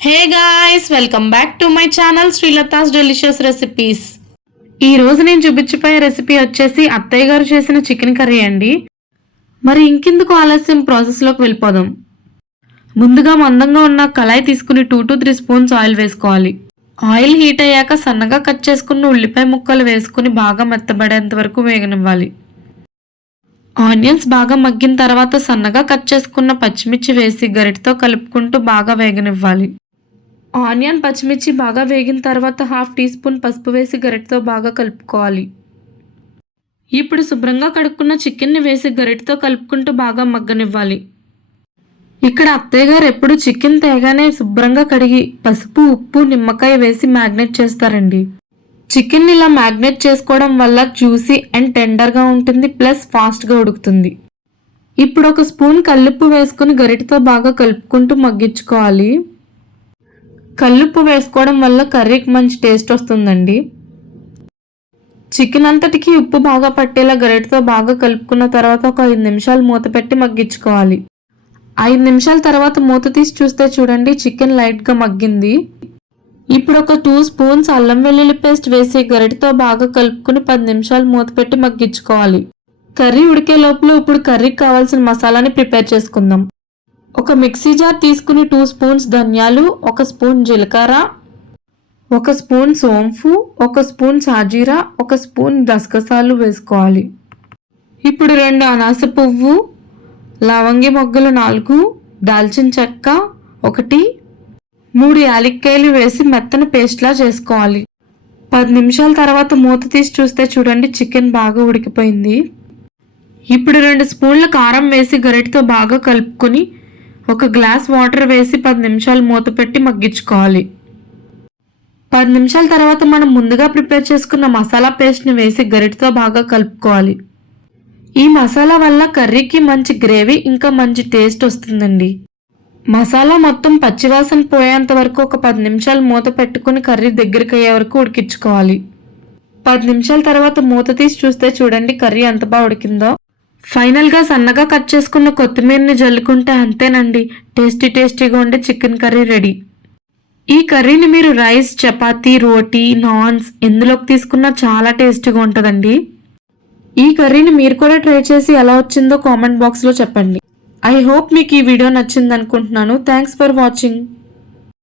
Hey guys, welcome back to my channel Srilatha's delicious recipes. ఈ రోజు నేను చూపించిపోయే రెసిపీ వచ్చేసి అత్తయ్య గారు చేసిన చికెన్ కర్రీ అండి. మరి ఇంకెందుకు ఆలస్యం, ప్రాసెస్లోకి వెళ్ళిపోదాం. ముందుగా మందంగా ఉన్న కళాయి తీసుకుని 2 to 3 స్పూన్స్ ఆయిల్ వేసుకోవాలి. ఆయిల్ హీట్ అయ్యాక సన్నగా కట్ చేసుకున్న ఉల్లిపాయ ముక్కలు వేసుకుని బాగా మెత్తబడేంత వరకు వేగనివ్వాలి. ఆనియన్స్ బాగా మగ్గిన తర్వాత సన్నగా కట్ చేసుకున్న పచ్చిమిర్చి వేసి గరిటతో కలుపుకుంటూ బాగా వేగనివ్వాలి. ఆనియన్ పచ్చిమిర్చి బాగా వేగిన తర్వాత 1/2 టీ స్పూన్ పసుపు వేసి గరిటతో బాగా కలుపుకోవాలి. ఇప్పుడు శుభ్రంగా కడుక్కున్న చికెన్ని వేసి గరిటతో కలుపుకుంటూ బాగా మగ్గనివ్వాలి. ఇక్కడ అత్తయ్య గారు ఎప్పుడు చికెన్ తేగానే శుభ్రంగా కడిగి పసుపు, ఉప్పు, నిమ్మకాయ వేసి మ్యాగ్నేట్ చేస్తారండి. చికెన్ ఇలా మ్యాగ్నేట్ చేసుకోవడం వల్ల జ్యూసీ అండ్ టెండర్గా ఉంటుంది, ప్లస్ ఫాస్ట్గా ఉడుకుతుంది. ఇప్పుడు 1 స్పూన్ కల్లుప్పు వేసుకుని గరిటతో బాగా కలుపుకుంటూ మగ్గించుకోవాలి. కల్లుప్పు వేసుకోవడం వల్ల కర్రీకి మంచి టేస్ట్ వస్తుందండి. చికెన్ అంతటికి ఉప్పు బాగా పట్టేలా గరిటతో బాగా కలుపుకున్న తర్వాత ఒక 5 నిమిషాలు మూత పెట్టి మగ్గించుకోవాలి. 5 నిమిషాల తర్వాత మూత తీసి చూస్తే చూడండి, చికెన్ లైట్గా మగ్గింది. ఇప్పుడు ఒక 2 స్పూన్స్ అల్లం వెల్లుల్లి పేస్ట్ వేసి గరిటతో బాగా కలుపుకుని 10 నిమిషాలు మూత పెట్టి మగ్గించుకోవాలి. కర్రీ ఉడికే లోపల ఇప్పుడు కర్రీకి కావాల్సిన మసాలాని ప్రిపేర్ చేసుకుందాం. ఒక మిక్సీ జార్ తీసుకుని 2 స్పూన్స్ ధనియాలు, 1 స్పూన్ జీలకర్ర, 1 స్పూన్ సోంపు, 1 స్పూన్ సాజీరా, 1 స్పూన్ గసగసాలు వేసుకోవాలి. ఇప్పుడు 2 అనాస పువ్వు, లవంగి మొగ్గలు 4, దాల్చిన చెక్క 1, 3 యాలక్కాయలు వేసి మెత్తని పేస్ట్లా చేసుకోవాలి. 10 నిమిషాల తర్వాత మూత తీసి చూస్తే చూడండి, చికెన్ బాగా ఉడికిపోయింది. ఇప్పుడు 2 స్పూన్ల కారం వేసి గరిటతో బాగా కలుపుకొని 1 గ్లాస్ వాటర్ వేసి 10 నిమిషాలు మూత పెట్టి మగ్గించుకోవాలి. 10 నిమిషాల తర్వాత మనం ముందుగా ప్రిపేర్ చేసుకున్న మసాలా పేస్ట్ని వేసి గరిటతో బాగా కలుపుకోవాలి. ఈ మసాలా వల్ల కర్రీకి మంచి గ్రేవీ ఇంకా మంచి టేస్ట్ వస్తుందండి. మసాలా మొత్తం పచ్చివాసన పోయేంత వరకు ఒక 10 నిమిషాలు మూత పెట్టుకుని కర్రీ దగ్గరికి అయ్యే వరకు ఉడికించుకోవాలి. 10 నిమిషాల తర్వాత మూత తీసి చూస్తే చూడండి, కర్రీ ఎంత బాగా ఉడికిందో. ఫైనల్గా సన్నగా కట్ చేసుకున్న కొత్తిమీరని జల్లుకుంటే అంతేనండి, టేస్టీగా ఉండే చికెన్ కర్రీ రెడీ. ఈ కర్రీని మీరు రైస్, చపాతీ, రోటీ, నాన్స్ ఎందులోకి తీసుకున్నా చాలా టేస్టీగా ఉంటుందండి. ఈ కర్రీని మీరు కూడా ట్రై చేసి ఎలా వచ్చిందో కామెంట్ బాక్స్లో చెప్పండి. ఐ హోప్ మీకు ఈ వీడియో నచ్చింది అనుకుంటున్నాను. Thanks for watching.